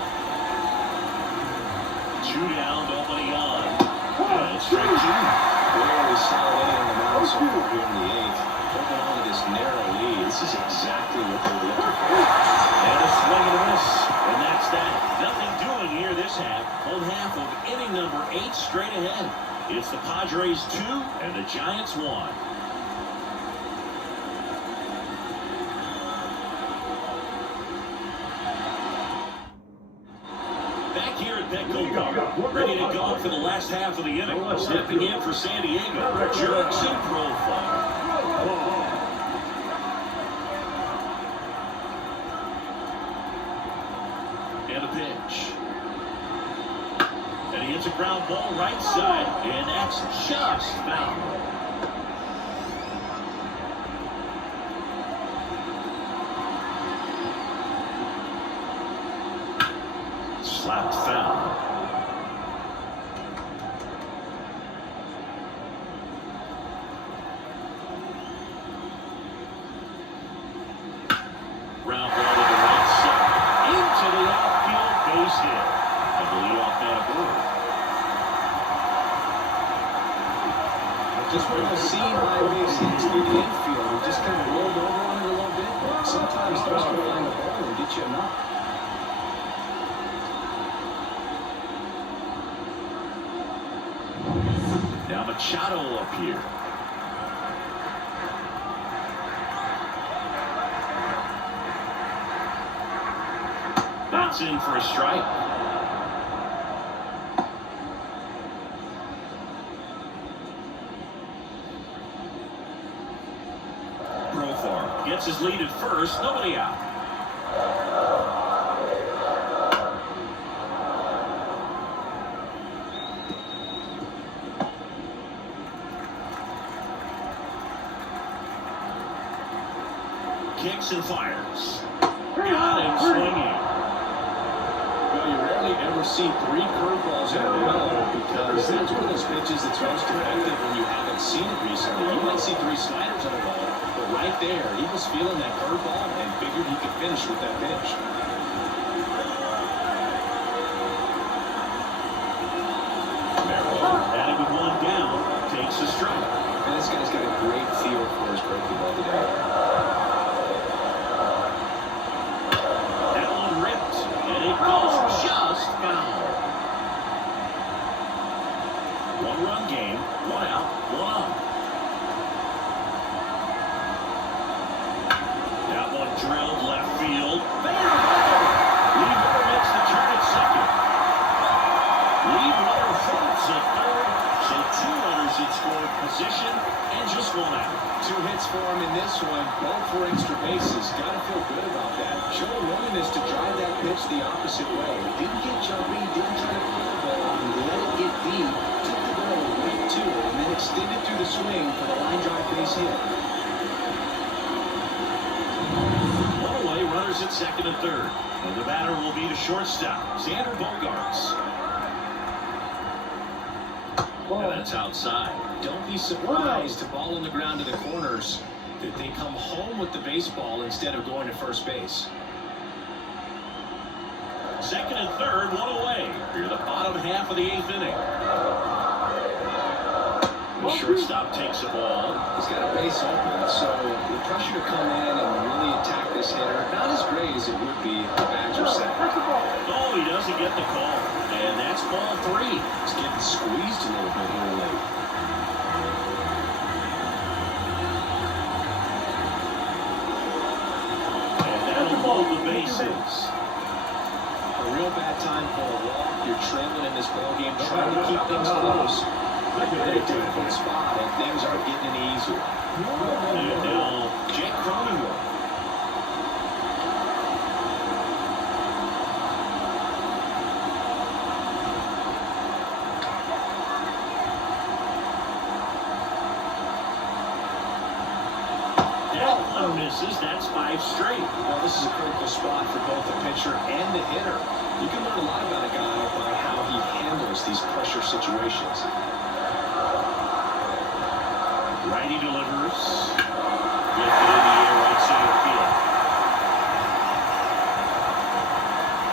2 down, nobody on. And strike 2. Very solid inning on the mound so far here in the 8th. Holding on to this narrow lead. This is exactly what they were looking for. And a swing and a miss. And that's that. Nothing doing here this half. Home half of inning number 8 straight ahead. It's the Padres 2 and the Giants 1. Back here at Petco Park, ready to go for the last half of the inning. Stepping in for San Diego, Jurickson Profile. And a pitch. And he hits a ground ball right side, and that's just foul. Slapped foul. Ground ball to the right side. Into the outfield, base hit. And the leadoff man aboard. Just want to see my base hits through the infield. We just kind of rolled over on it a little bit. Sometimes those can find the ball and get you a knock. Now Machado up here. That's in for a strike. Profar gets his lead at first, nobody out. takes and fires. Got him swinging. Well, you rarely ever see 3 curveballs in a row because that's one of those pitches that's most effective when you haven't seen it recently. You might see 3 sliders on a ball, but right there, he was feeling that curveball and figured he could finish with that pitch. Merrill, batting with 1 down, takes a strike. And this guy's got a great feel for his breaking ball today. That one ripped, and it goes just foul. 1-run game, 1 out, 1 on. That one drilled left field. Lieber makes the turn at second. Lead runner holds at third, so 2 runners in scoring position and just 1 out. 2 hits for him in this one, both for extra bases. Got to feel good about that. Show a willingness to drive that pitch the opposite way. Didn't get jumpy, didn't try to pull the ball, he let it get deep, took the ball right to it, and then extended through the swing for the line drive base hit. 1 away, runners at second and third. And the batter will be the shortstop, Xander Bogaerts. And that's outside. Don't be surprised to ball on the ground to the corners that they come home with the baseball instead of going to first base. Second and third, 1 away. Here the bottom half of the 8th inning. The shortstop takes the ball. He's got a base open, so the pressure to come in and really attack this hitter, not as great as it would be if the Badgers set. Oh, he doesn't get the call. And that's ball 3. He's getting squeezed a little bit here late. And that'll load the bases. A real bad time for a walk. You're trailing in this ballgame, trying to keep things close. But you're in a difficult spot, and things aren't getting any easier. And now, Jake Cronenworth. That one misses. That's 5 straight. Well, this is a critical spot for both the pitcher and the hitter. You can learn a lot about a guy by how he handles these pressure situations. Righty delivers. Lifted in the air, right center field.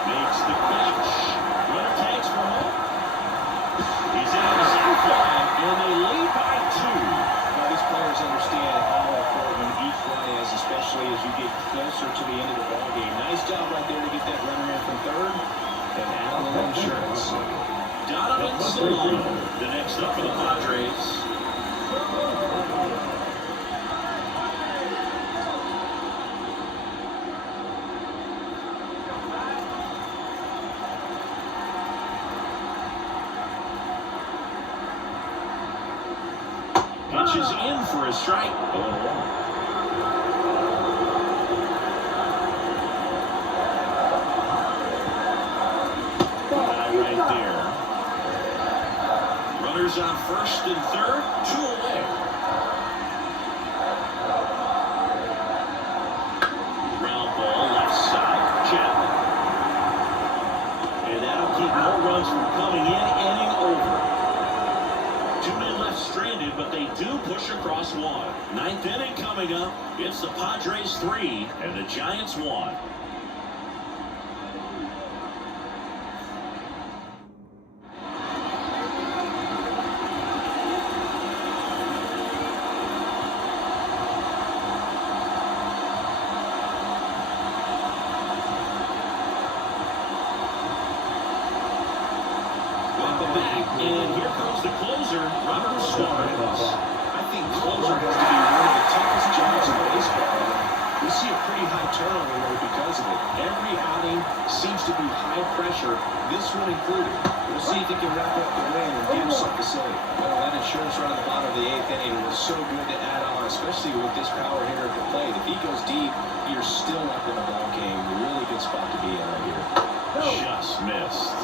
Makes the catch. Runner takes for home. He's in on the sac fly, and they lead by 2. Well, these players understand how important each run is, especially as you get closer to the end of the ballgame. Nice job right there to get that runner in from third. And add a little insurance. Donovan Solano, the next up for the Padres. Pitches in for a strike. 0-1. Right there. Runners on first and third, 2 away. Ground ball left side, Chapman. And that'll keep no runs from coming in, inning over. 2 men left stranded, but they do push across 1. 9th inning coming up. It's the Padres 3 and the Giants 1. And here comes the closer, Robert Suarez. I think closer has to be one of the toughest jobs in baseball. We see a pretty high turnover rate because of it. Every outing seems to be high pressure, this one included. We'll see if he can wrap up the win and give some facility. Well, that insurance run at the bottom of the 8th inning was so good to add on, especially with this power hitter at the plate. If he goes deep, you're still up in the ball game. Really good spot to be in right here. Just missed.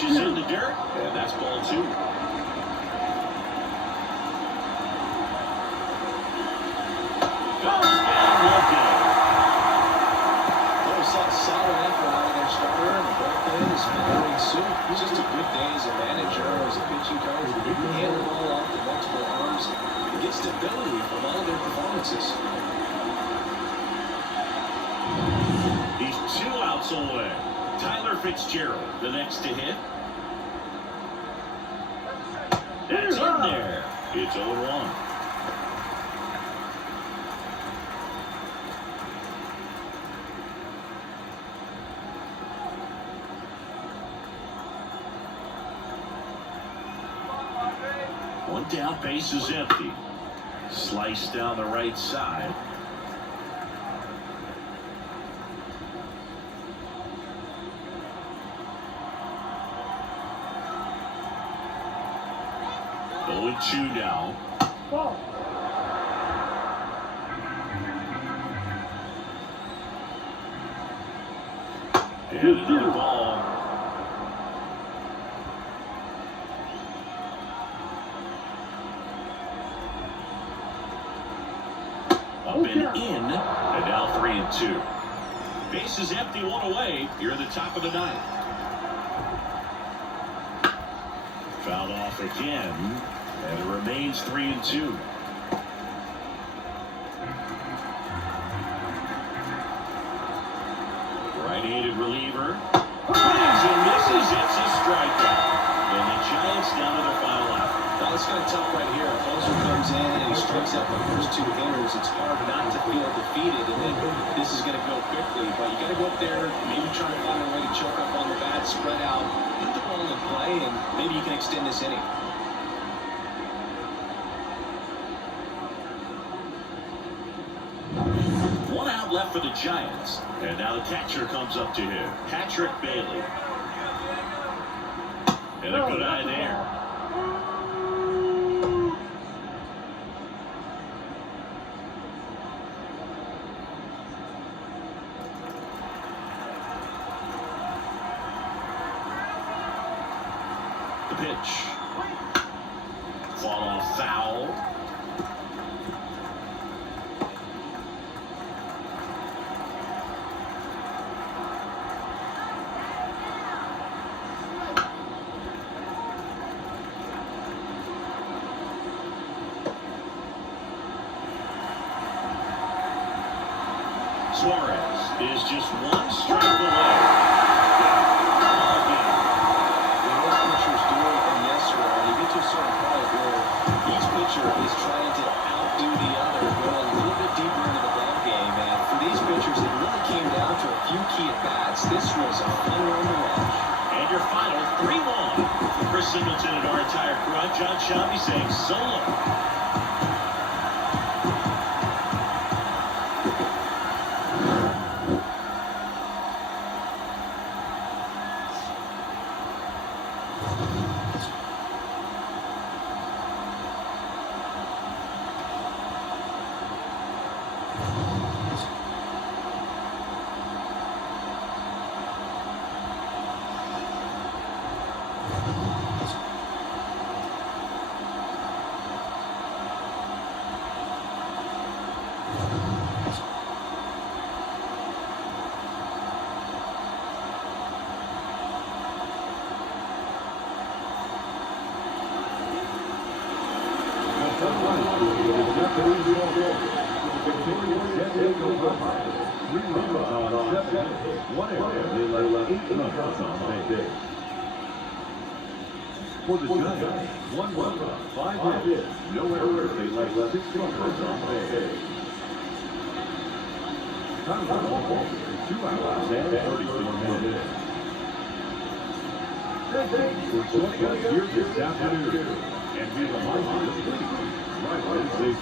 Pitches in the dirt, and that's ball 2. Goes down looking. Well, solid effort out of their starter, and the bullpen is following suit. Just a good day as a manager, as a pitching coach. He can hand the ball off to multiple arms and get stability from all of their performances. He's 2 outs away. Tyler Fitzgerald, the next to hit. That's in there. It's 0-1. One down, base is empty. Slice down the right side. Going 2 now. And another ball. Up and in, and now 3-2. Base is empty, 1 away. You're in the top of the 9th. Fouled off again, and it remains 3-2. Right-handed reliever. Swings and misses. It's a strikeout. And the Giants down to their final out. Well, it's kind of tough right here. A closer comes in and he strikes out the first 2 hitters. It's hard not to feel defeated, and then this is going to go quickly. But you got to go up there, maybe try to find a way to choke up on the bat, spread out, put the ball in play, and maybe you can extend this inning. One out left for the Giants. And now the catcher comes up to him. Patrick Bailey. And a good eye there. The pitch. Fall off foul. Suarez is just 1 strike away. Most pitchers do it, and yes, sir, you get to a certain point where each pitcher is trying to outdo the other, go a little bit deeper into the ball game. And for these pitchers, it really came down to a few key at-bats. This was a fun one to watch. And your final 3-1. Chris Singleton and our entire crew. I'm John Shelby saying so long. For the Giants, 1 run, 5 hits, no errors. They left 6 runners on base. Time for ball, 2 hours and 34 minutes. For joining us here this afternoon, and we remind you to please, right, Wednesday,